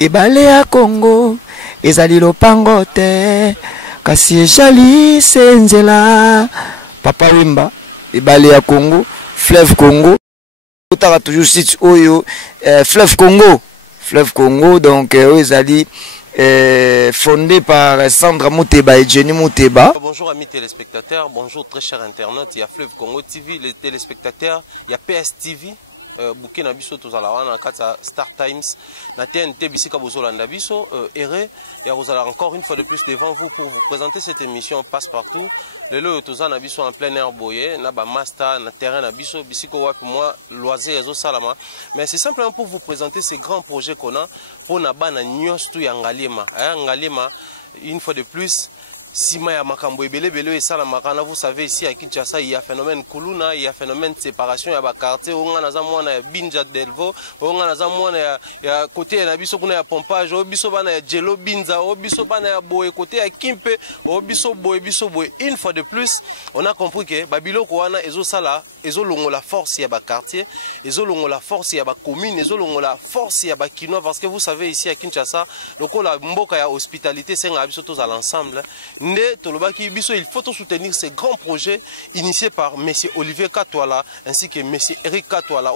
ebale ya Congo ezali lopango te kasi ejali senzela Papa Wemba ebale ya Congo fleuve Congo otaka toujours site oyo fleuve Congo donc ezali fondé par Sandra Mouteba et Jenny Mouteba. Bonjour amis téléspectateurs, bonjour très chers internautes, il y a Fleuve Congo TV, les téléspectateurs, il y a PS TV. Bouquet na biso tozala wana kata Star Times na TNT bisika bozolanda biso ere ya rozala encore une fois de plus devant vous pour vous présenter cette émission passe partout lelo toza na biso en plein air boye na ba master na terrain na biso bisiko wapi moi loisir ezo salama mais c'est simplement pour vous présenter ces grands projets qu'on a pour na bana nyos tu ya Ngaliema Ngaliema une fois de plus Sima ya makambo ebele bele esala makana vous savez ici à Kinshasa il y a phénomène kuluna il y a phénomène de séparation ya ba quartier onga na za mwana ya Binja Delvo onga na za mwana ya côté na biso kuna ya pompage obiso bana ya Jelo Binza obiso bana ya boye côté ya Kimpe obiso boye une fois de plus on a compris que babiloko wana ezo sala ezo longo la force ya ba quartier ezo longo la force ya ba commune ezo longo la force ya ba kinois parce que vous savez ici à Kinshasa lokola mboka ya hospitalité c'est nga biso tous à l'ensemble il faut soutenir ces grands projets initiés par M. Olivier Katwala ainsi que M. Eric Katwala.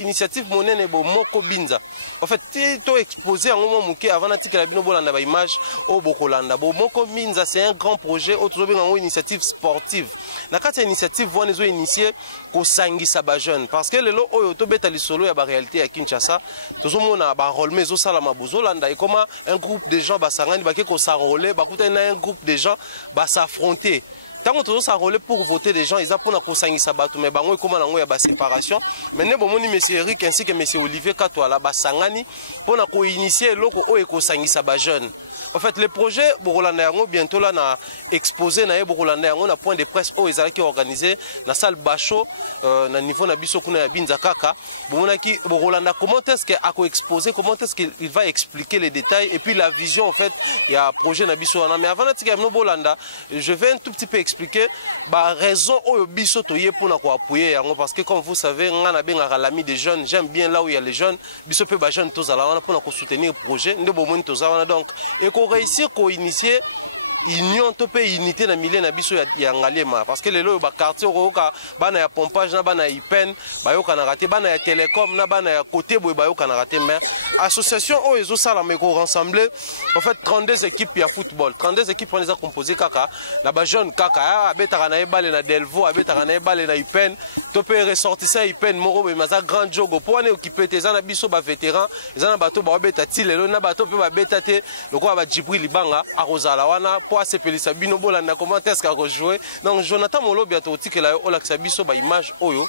Initiative monene bo moko binza. En fait, tu exposé en moment mouké avant d'article la binobolanda ba image au bokolanda. Bo moko binza c'est un grand projet autour d'une initiative sportive. Na kati initiative voit les initiés ko sangisa ba jeune parce que lelo oyo to betali solo ya ba réalité à Kinshasa. Tozo mona ba rôle mezo sala mabozolanda et comment un groupe de gens ba sangani ba ke ko s'enrôler ba kuta un groupe de gens va s'affronter. Tant qu'on s'enrôler pour voter des gens, ils ont pour la consangisa bateau, mais bango comment on a séparation. Maintenant, bon, M. Eric ainsi que M. Olivier Katwala basangani pour la co-initier l'autre au consangisa ba jeune. En fait, le projet Borolanda bientôt là na exposé na Borolanda on a point de presse où ils allaient organiser na salle Bacho na niveau na biso kuna ya Binza Kaka. Bomonaki Borolanda comment est-ce qu'il a exposé, comment est-ce qu'il va expliquer les détails et puis la vision en fait il y a projet na biso wana mais avant na tika no Borolanda je vais un tout petit peu expliquer ba raison au biso toyé pour na ko appuyer yango parce que comme vous savez ngana benga l'ami des jeunes j'aime bien là où il y a les jeunes biso pe ba jeunes tous ala wana pour na ko soutenir projet ndo bomoni toza wana donc et qu'on réussir qu'on initier union topé unité na milieu na biso ya Ngaliema parce que lelo ba quartier roka bana ya pompage na bana ipen bayoka na raté bana ya télécom na bana ya côté boy bayoka na raté mais association o ezo sala me ko rassembler en fait 32 équipes ya football 32 équipes on les a composé kaka na ba jeune kaka abetaka na ebale na Delvo abetaka na ebale na ipen topé ressortissant ipen moro be maza grand jogo pour ane occupé tes na biso ba vétéran ezana bato ba beta ti lelo na bato pe ba beta te loko ba Djibril Libanga a Rosala wana c'est Pelisa Bino Bolanda comment est-ce qu'il a rejoué donc Jonathan Molobi a tout que la Olaxa Biso ba image oyo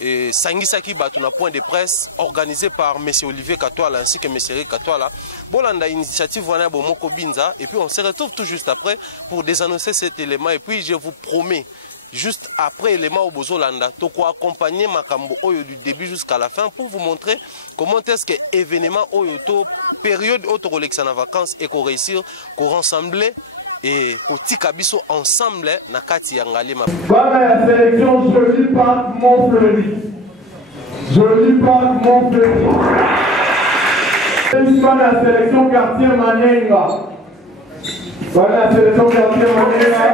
et Sangisaki batuna point de presse organisé par M. Olivier Katwala ainsi que M. Eric Katwala Bolanda initiative wana bo moko binza et puis on se retrouve tout juste après pour désannoncer cet élément et puis je vous promets juste après l'élément au Bozolanda, toko accompagner Makambo Oyo du début jusqu'à la fin pour vous montrer comment est-ce que événement Oyo to période auto en vacances et qu'on réussir qu'on rassembler et qu'on tika biso ensemble na kati ya Ngaliema. Voilà la sélection Joli Parc Montfleury. Joli Parc Montfleury. Voilà la sélection quartier Manenga. Voilà la sélection quartier Manenga.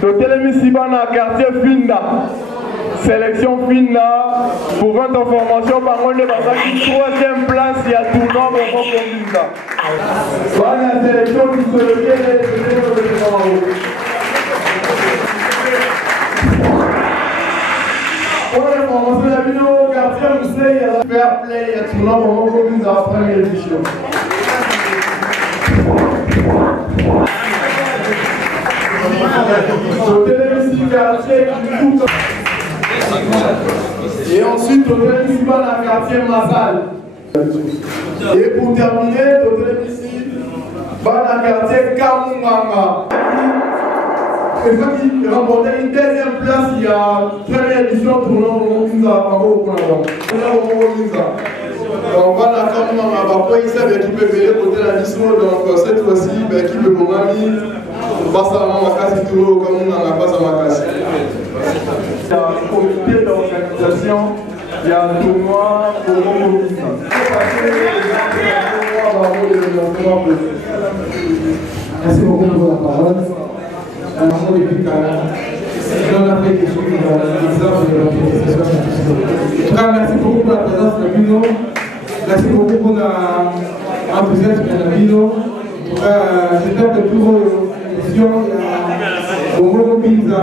L'hôtel Missibana quartier Finda. Sélection Finda. Pour votre information, par contre, le Bazaki, 3e place, il y a tout le monde au Finda. Voilà la sélection qui se levait pour l'information, la vidéo quartier, vous savez, il y a la fair play, il y a tout le monde au Finda en première édition. Et ensuite, l'hôtel municipal à la quartier Mazal. Et pour terminer, l'hôtel municipal à la quartier Kamunganga. Et ça qui remportait une deuxième place, il y a première édition tournant au Minza. Donc voilà, Kamunganga, il savait qu'il peut payer côté la mission. Donc cette fois-ci, l'équipe de Bongami passe à Mamakasi Touro, Kamunganga passe à Makasi. Le comité d'organisation Il y a un tournoi pour Mokombisa. Merci beaucoup pour la parole. On a fait quelque chose qui va l'exemple de l'organisation. En tout cas, merci beaucoup pour la présence de Bino. Merci beaucoup pour l'enthousiasme de Bino. En tout cas, j'espère que pour l'émission, au Momo Pizza,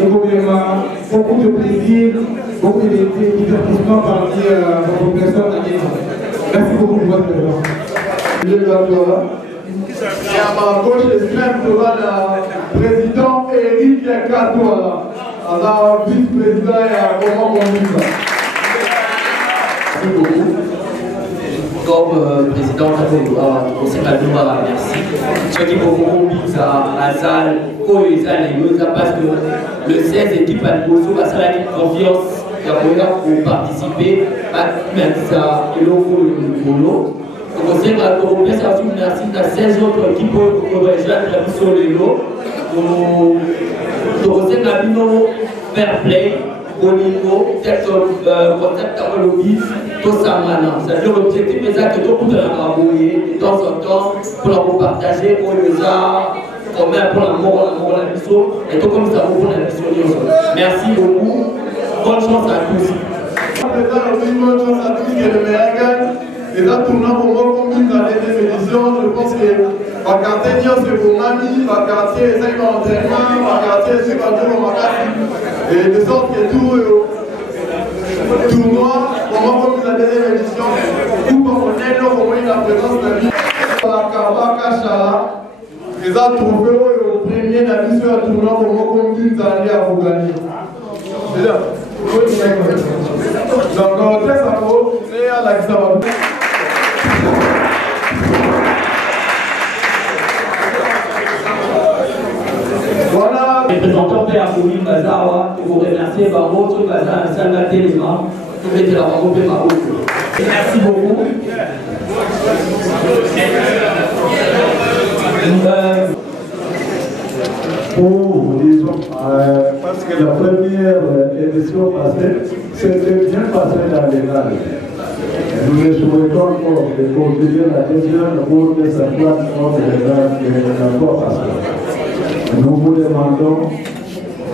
beaucoup de plaisir, beaucoup de divertissement parmi la population d'Aguena. Merci beaucoup pour votre présence. Et à ma gauche extrême, tu vois le président Eric Katoa, la vice-président et comment on dit ça. Merci beaucoup. Comme président du conseil Kadouma, merci. Ceux qui vont à la salle, parce que le 16 équipes à Bozo, la salle a confiance, il y a moyen pour participer à Mensa et l'Oko. Le conseil Kadouma, ça aussi merci à 16 autres équipes qui rejoignent la mission de l'eau. Le conseil Kadouma, fair play. Au niveau tel concept technologie, tout ça maintenant. C'est-à-dire l'objectif est ça que tout le monde a envoyé de temps en temps pour la partager pour les arts, pour l'amour, la mission, et tout comme ça pour la mission. Merci beaucoup. Bonne chance à tous. Bonne chance à tous qui est le meilleur gagne. Et là, tournant pour moi, comme dans les deux éditions, je pense que ma quartier, c'est pour mamie, ma quartier, c'est mon entraînement, ma quartier, c'est quand je m'en et de sorte que tout tournoi, pour moi, comme dans la deuxième édition, tout comme on est là, au moins la présence de la vie. La Kaba Kachala, les autres trophées au premier, la mission à tournoi, pour moi, comme tu t'en à vous gagner. C'est là. Donc, très sympa, et à la Kisama. Voilà. Représentant Père Akoumi Bazawa, vous remerciez par votre Bazawa, Salma Téléma, vous mettez la parole de Maroko. Merci beaucoup. Pour, disons, parce que la première édition passée, c'était bien passé dans les langues. Nous les souhaitons encore de continuer la deuxième pour que ça soit encore passé. Nous vous demandons,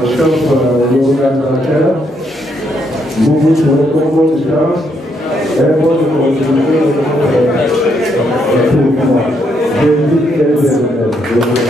chef l'organisateur, nous vous souhaitons bonne chance et bonne continuité de notre tournoi.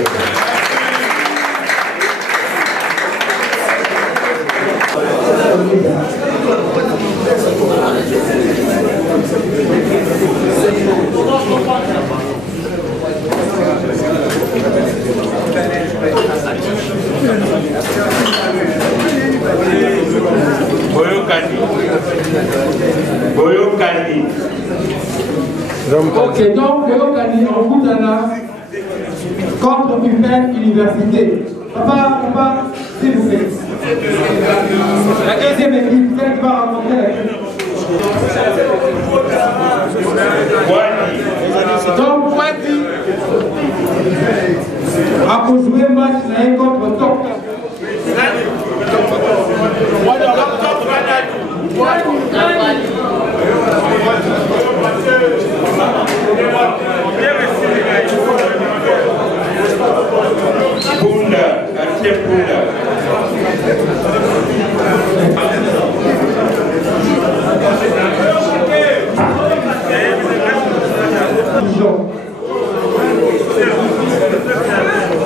Ok, donc Boyokani en Boutana contre Pupin Université. Papa, s'il vous plaît. La deuxième équipe, celle qui va rencontrer l'équipe. Donc, Wadi a joué match contre Top. Punda, quartier Punda.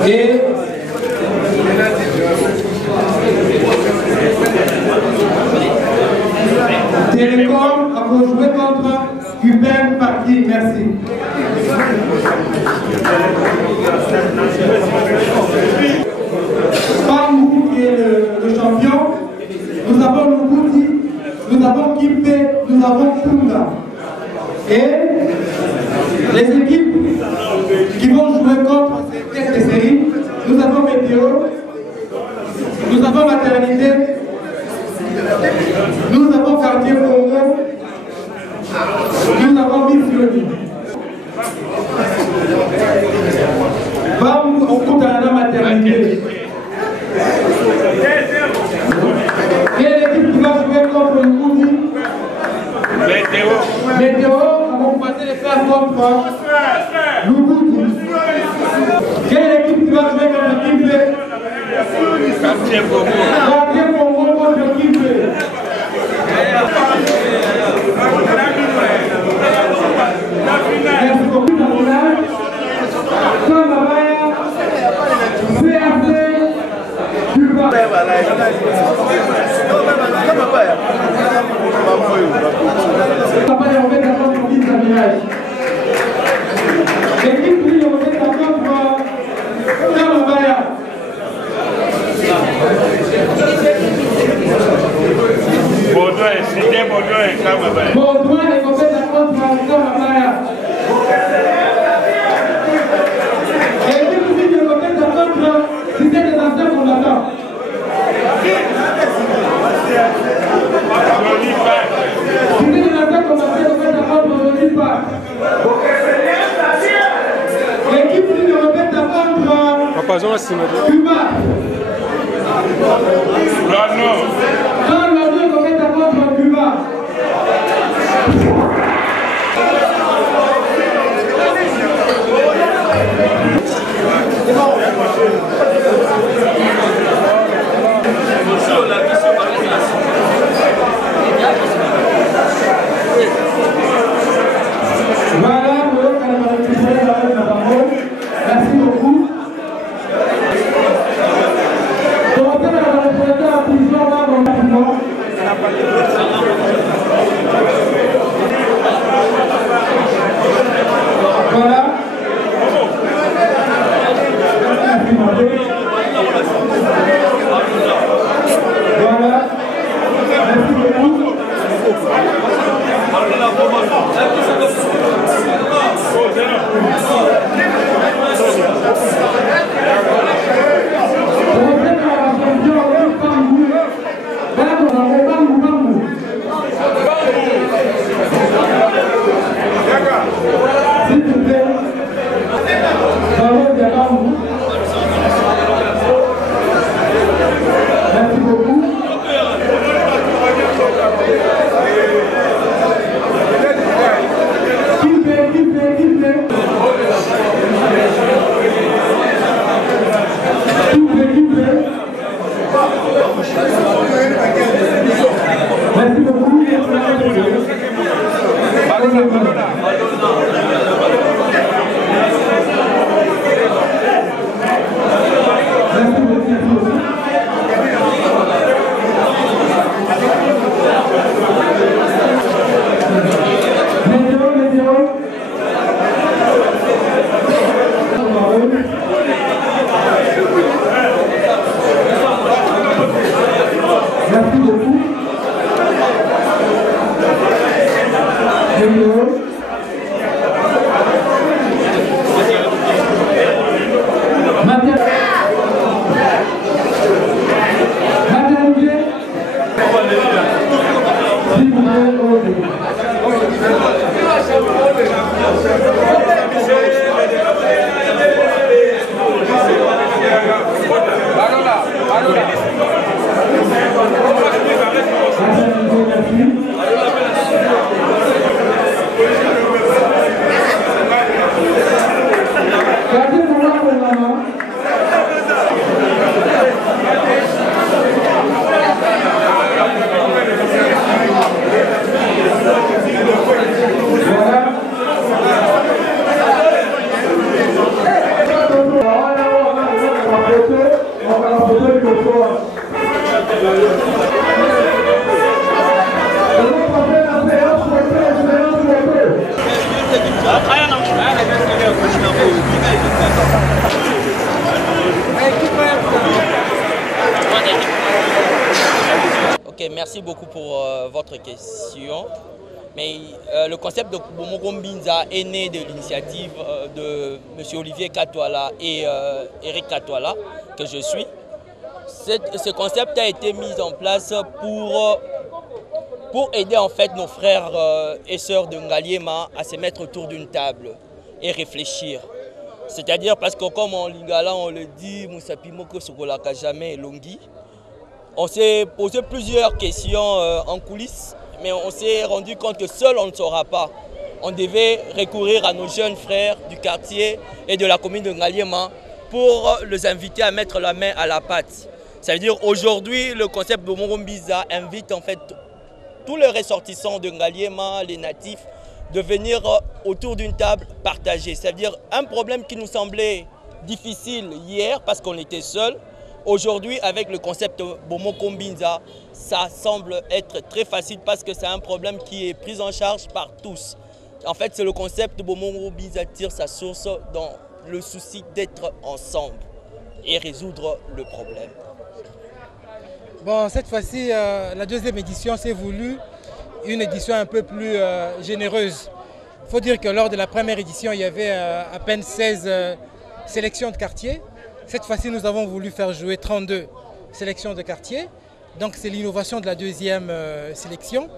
Et Télécom a joué contre Cubain Parti. Merci. Pamou qui est le champion. Nous avons Lukuti, nous avons Kimpé, nous avons Punda. Et les équipes qui vont jouer contre ces tests de série, nous avons Météo, nous avons Maternité, nous avons Quartier Congo, nous avons Missioni. Vamos au coup à la maternité. Et l'équipe qui va jouer contre le Koudi, Météo avons passé les faire contre Loubouti. Quelle équipe qui va jouer contre l'équipe B? Quartier Congo contre l'équipe B. Merci beaucoup, National. Kamabaya, CRC, Cuba. L'équipe qui est en contre Kamabaya. Baudouin, c'était Baudouin et Kamabaya. Baudouin est contre Kamabaya. L'équipe qui est contre c'était des anciens combattants. C'était des anciens combattants contre l'ONIPAC. L'équipe qui est contre Cuba. Voilà pour le merci beaucoup. Voilà. Voilà. Merci beaucoup. Merci beaucoup. Merci beaucoup. Merci beaucoup. Ok, merci beaucoup pour votre question. Mais le concept de Bomoko Mbinza est né de l'initiative de M. Olivier Katouala et Eric Katouala, que je suis. Ce concept a été mis en place pour aider en fait nos frères et sœurs de Ngaliema à se mettre autour d'une table et réfléchir. C'est-à-dire parce que comme en Lingala on le dit, Moussapimoko Sokolaka jamais Longi. On s'est posé plusieurs questions en coulisses, mais on s'est rendu compte que seul on ne saura pas. On devait recourir à nos jeunes frères du quartier et de la commune de Ngaliema pour les inviter à mettre la main à la pâte. Ça veut dire aujourd'hui, le concept de Mongombiza invite en fait tous les ressortissants de Ngaliema, les natifs, de venir autour d'une table partagée. C'est-à-dire un problème qui nous semblait difficile hier parce qu'on était seuls. Aujourd'hui, avec le concept Bomoko Mbinza, ça semble être très facile parce que c'est un problème qui est pris en charge par tous. En fait, c'est le concept de Bomoko Mbinza tire sa source dans le souci d'être ensemble et résoudre le problème. Bon, cette fois-ci, la deuxième édition s'est voulu une édition un peu plus généreuse. Il faut dire que lors de la première édition, il y avait à peine 16 sélections de quartier. Cette fois-ci, nous avons voulu faire jouer 32 sélections de quartier. Donc c'est l'innovation de la deuxième sélection.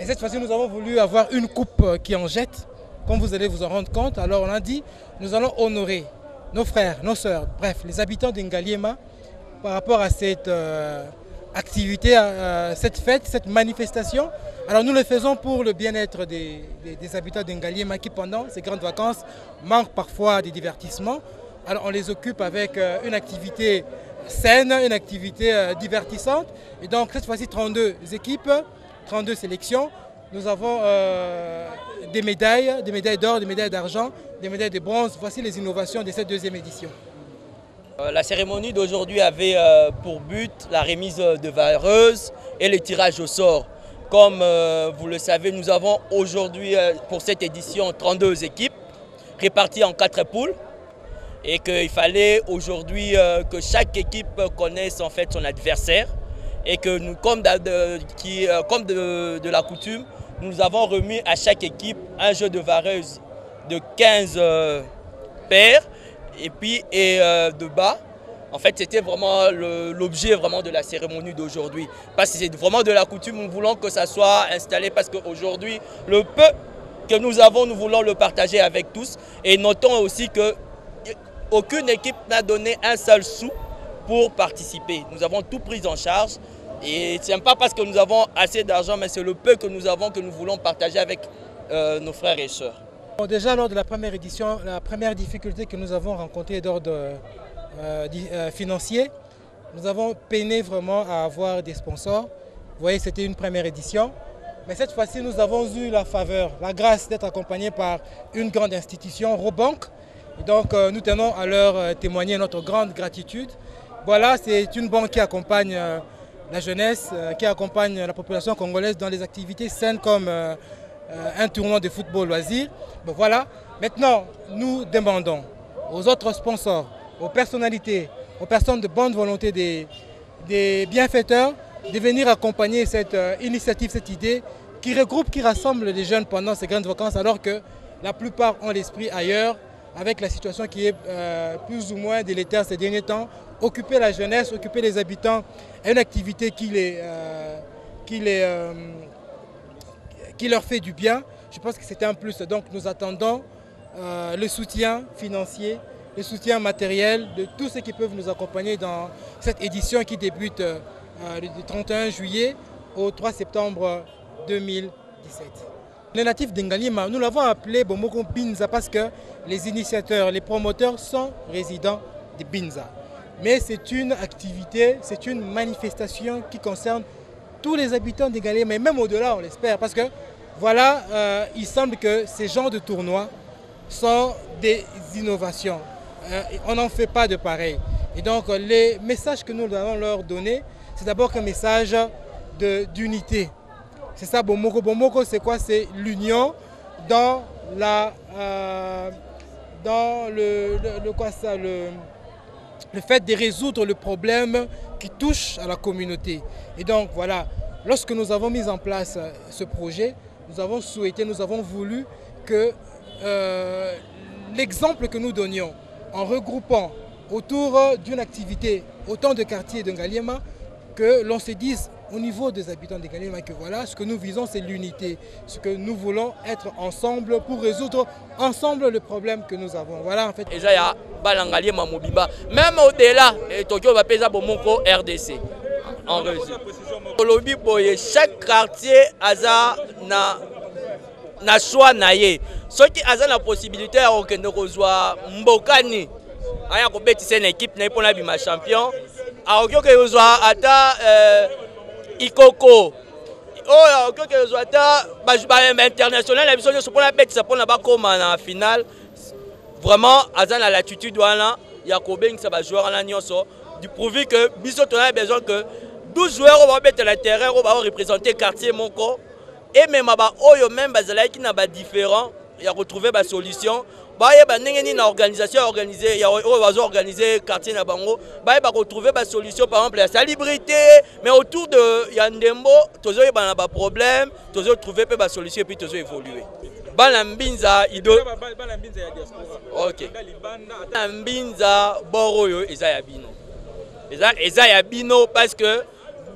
Et cette fois-ci, nous avons voulu avoir une coupe qui en jette, comme vous allez vous en rendre compte. Alors on a dit, nous allons honorer nos frères, nos sœurs, bref, les habitants de Ngaliema par rapport à cette activité, cette fête, cette manifestation. Alors nous le faisons pour le bien-être des habitants de Ngaliema qui pendant ces grandes vacances manquent parfois des divertissements. Alors on les occupe avec une activité saine, une activité divertissante. Et donc cette fois-ci 32 équipes, 32 sélections. Nous avons des médailles d'or, des médailles d'argent, des médailles de bronze. Voici les innovations de cette deuxième édition. La cérémonie d'aujourd'hui avait pour but la remise de vareuses et le tirage au sort. Comme vous le savez, nous avons aujourd'hui pour cette édition 32 équipes réparties en 4 poules. Et qu'il fallait aujourd'hui que chaque équipe connaisse en fait son adversaire et que nous, comme de la coutume, nous avons remis à chaque équipe un jeu de vareuse de 15 paires et puis de bas. En fait, c'était vraiment l'objet de la cérémonie d'aujourd'hui. Parce que c'est vraiment de la coutume, nous voulons que ça soit installé parce qu'aujourd'hui, le peu que nous avons, nous voulons le partager avec tous. Et notons aussi que aucune équipe n'a donné un seul sou pour participer. Nous avons tout pris en charge et ce n'est pas parce que nous avons assez d'argent, mais c'est le peu que nous avons que nous voulons partager avec nos frères et sœurs. Bon, déjà lors de la première édition, la première difficulté que nous avons rencontrée d'ordre financier, nous avons peiné vraiment à avoir des sponsors. Vous voyez, c'était une première édition. Mais cette fois-ci, nous avons eu la faveur, la grâce d'être accompagnés par une grande institution, Robank. Et donc nous tenons à leur témoigner notre grande gratitude. Voilà, c'est une banque qui accompagne la jeunesse, qui accompagne la population congolaise dans les activités saines comme un tournoi de football loisir. Bon, voilà, maintenant nous demandons aux autres sponsors, aux personnalités, aux personnes de bonne volonté des bienfaiteurs de venir accompagner cette initiative, cette idée qui regroupe, qui rassemble les jeunes pendant ces grandes vacances alors que la plupart ont l'esprit ailleurs, avec la situation qui est plus ou moins délétère ces derniers temps. Occuper la jeunesse, occuper les habitants est une activité qui leur fait du bien. Je pense que c'était un plus. Donc nous attendons le soutien financier, le soutien matériel de tous ceux qui peuvent nous accompagner dans cette édition qui débute du 31 juillet au 3 septembre 2017. Les natifs d'Ngaliema, nous l'avons appelé Bomoko Mbinza parce que les initiateurs, les promoteurs sont résidents de Mbinza. Mais c'est une activité, c'est une manifestation qui concerne tous les habitants d'Ngaliema, mais même au-delà, on l'espère. Parce que voilà, il semble que ces genres de tournois sont des innovations. On n'en fait pas de pareil. Et donc les messages que nous allons leur donner, c'est d'abord un message d'unité. C'est ça, Bomoko. Bomoko, c'est quoi? C'est l'union dans le fait de résoudre le problème qui touche à la communauté. Et donc voilà, lorsque nous avons mis en place ce projet, nous avons souhaité, nous avons voulu que l'exemple que nous donnions en regroupant autour d'une activité autant de quartiers de Ngaliema, que l'on se dise au niveau des habitants de Ngaliema que voilà, ce que nous visons, c'est l'unité. Ce que nous voulons être ensemble pour résoudre ensemble le problème que nous avons. Voilà en fait. Même au-delà, Tokyo va peser Bomoko RDC. en réseau. Olobi boye chaque quartier aza na choix naye. Ceux qui ont la possibilité de rejoindre Mbokani, aya ko betisa une équipe na pour la bima champion. A okyo ke rejoindre ata Ikoko. Oh, okyo ke rejoindre ata ba international la biso pour la betisa pour na ba koma na finale. Vraiment aza na latitude wana ya ko bengisa ba joueur na nyonso du prouver que biso on a besoin que 12 joueurs vont mettre le terrain vont représenter quartier moko. Et même ba oyo même bazala qui na ba différent ya retrouver ba solution ba ye ba ndenge ni na organisation organisée ya oyo bazo organiser quartier na bango ba ye ba retrouver ba solution par exemple la salubrité mais autour de ya ndembo tozo ye ba na problème tozo trouver pe ba solution et puis tozo évoluer bana mbinza ido bana mbinza ya diaspora OK bana mbinza boroyo eza ya bino eza ya bino parce que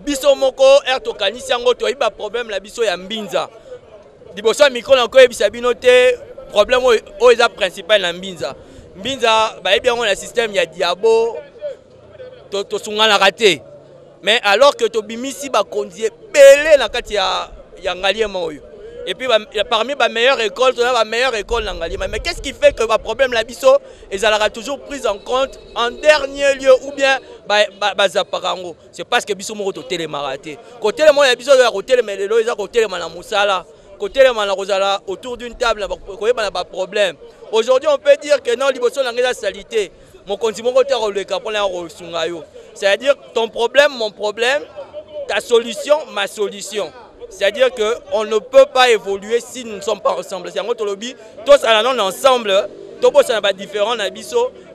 biso moko erto kanisi yango to iba problème la biso ya mbinza liboso micro na ko ebisa bino te problème o eza principal na mbinza ba ebi yango na système ya diabo to sungana raté mais alors que to bimisi ba kondier belé na kati ya ngaliema oyo et puis parmi ba meilleure école to na ba meilleure école na ngaliema mais qu'est-ce qui fait que ba problème la biso ezalaka toujours prise en compte en dernier lieu ou bien bazaparango c'est parce que biso moko to télémaraté côté le mo ya biso ya côté le melelo eza côté le mana musala côté le mana rozala autour d'une table ko yeba na ba problème aujourd'hui on peut dire que non liboso na ngeza salité mon konti moko te roleka pour la rosunga yo c'est-à-dire ton problème mon problème ta solution ma solution. C'est-à-dire qu'on ne peut pas évoluer si nous ne sommes pas ensemble. C'est un autre lobby, tous allons ensemble, tous sont pas différents, et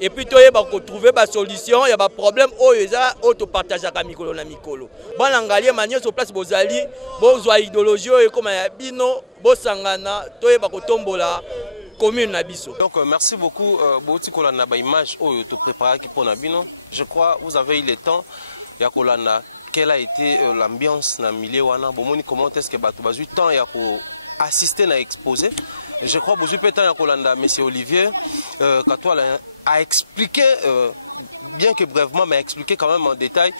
puis tous ils trouver des solutions, il y a des problèmes, ils ont partagé avec Mikolo na Mikolo. Bon, l'anglais, manière sur place, vous allez, vous avez idéologie, comme il y a bino, vous sangana, tous ils tombola. Commune Nabiso. Donc merci beaucoup Bouti Kolana ba image oyo to préparer pour Nabino. Je crois vous avez eu le temps ya Kolana quelle a été l'ambiance dans le milieu wana bomoni comment est-ce que bato bazu temps ya ko assister na exposé. Je crois bozu peut temps ya Kolanda monsieur Olivier Katwala a expliqué bien que brièvement, mais expliquer quand même en détail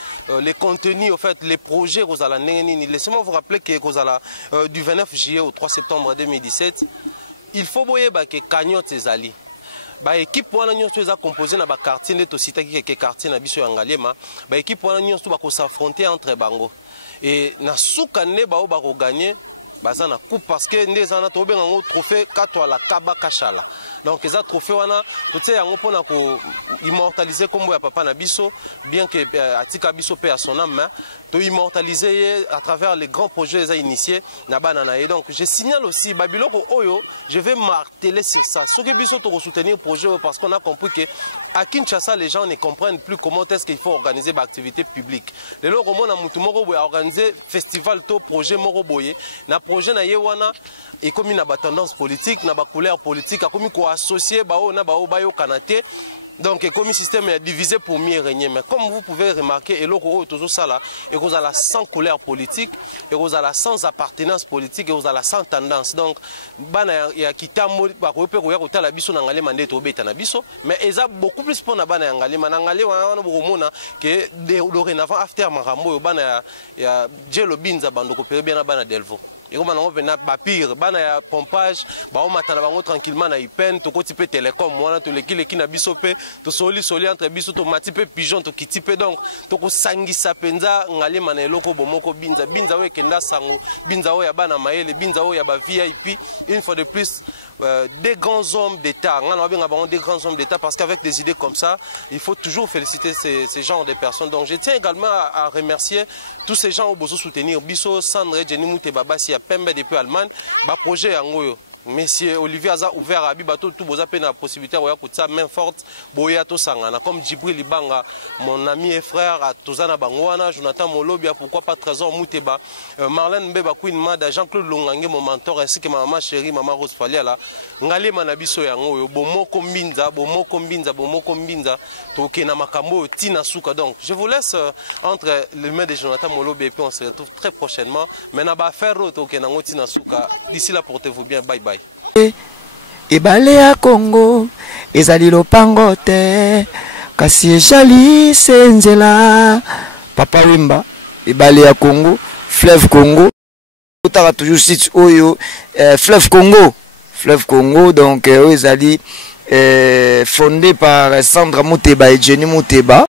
les contenus, en fait, les projets Rosala Nengenini. Laissez-moi vous rappeler que Rosala du 29 juillet au 3 septembre 2017, il faut boyer que Cagnotte ezali. Ba équipe wana nyonso eza composé na ba quartier ndeto sitaki ke quartier na biso ya Ngaliema, ba équipe wana nyonso ba ko s'affronter entre bango. Et na suka ne ba o ba ko gagner baza na coupe parce que ndeza to benga ngo trophée Katwala Kaba Kashala. Donc eza trophée wana to tse yango pona ko immortaliser kombo ya papa na biso bien que atika biso pe à son âme to immortaliser à travers les grands projets les a initiés na banana. Et donc je signale aussi Babiloko Oyo, je vais marteler sur ça. Ce que biso to soutenir le projet parce qu'on a compris que à Kinshasa les gens ne comprennent plus comment est-ce qu'il faut organiser des activités publiques. Les loro mona mutu moko boya organiser festival to projet moko boye na projet na yewana et comme il a ba tendance politique na ba couleur politique a comme ko associer bao na bao bayo kanate. Donc comme le système est divisé pour mieux régner, mais comme vous pouvez remarquer, et l'eau toujours ça là, et vous avez sans couleur politique, et vous avez sans appartenance politique, et vous avez sans tendance. Donc bana ya kitamo ba ko pe ko ya ko tala biso na ngale mande to beta na biso, mais eza beaucoup plus pour na bana ya ngale manangale wana bokomona que dorénavant after marambo yo bana ya Jelo Binza bando ko pe bien na bana Delvo. Et comme on a pire, bana ya pompage, ba on matana bango tranquillement na ipen, to ko type télécom, moi to leki leki na biso pe, to soli entre biso to mati pe pigeon to kiti pe donc to ko sangisa penza ngale mana eloko bomoko binza binza we kenda sango, binza o ya bana maele, binza o ya ba VIP, une fois de plus des grands hommes d'État, des grands hommes d'État parce qu'avec des idées comme ça, il faut toujours féliciter ces genres de personnes. Donc je tiens également à remercier tous ces gens au besoin soutenir Bisso, Sandre, Jenny Mouté Babasi, à Pembe depuis Allemagne, bah projet en Goyo. Monsieur Olivier a ouvert à Bibato, tout vous avez la possibilité de ça main forte, Boyato Sangana, comme Djibril Libanga, mon ami et frère, à Tozana Bangwana, Jonathan Molobia, pourquoi pas Trésor Mouteba, Marlène Mbeba Queen Mada, Jean-Claude Longange, mon mentor, ainsi que ma maman chérie, maman Rose Faliala, Ngale Manabiso Yango, Bomo Kombinza, Bomo Kombinza, Bomo Kombinza, Tokena Makambo, Tina Souka. Donc, je vous laisse entre les mains de Jonathan Molobia et puis on se retrouve très prochainement. Maintenant, Ferro, Tokena Tina Souka. D'ici là, portez-vous bien. Bye bye. Ebale ya Congo ezali lopango te kasi ejali senzela Papa Wimba ebale ya Congo, fleuve Congo. Totaka toujours site oyo fleuve Congo donc ezali fondé par Sandra Mouteba et Jenny Mouteba.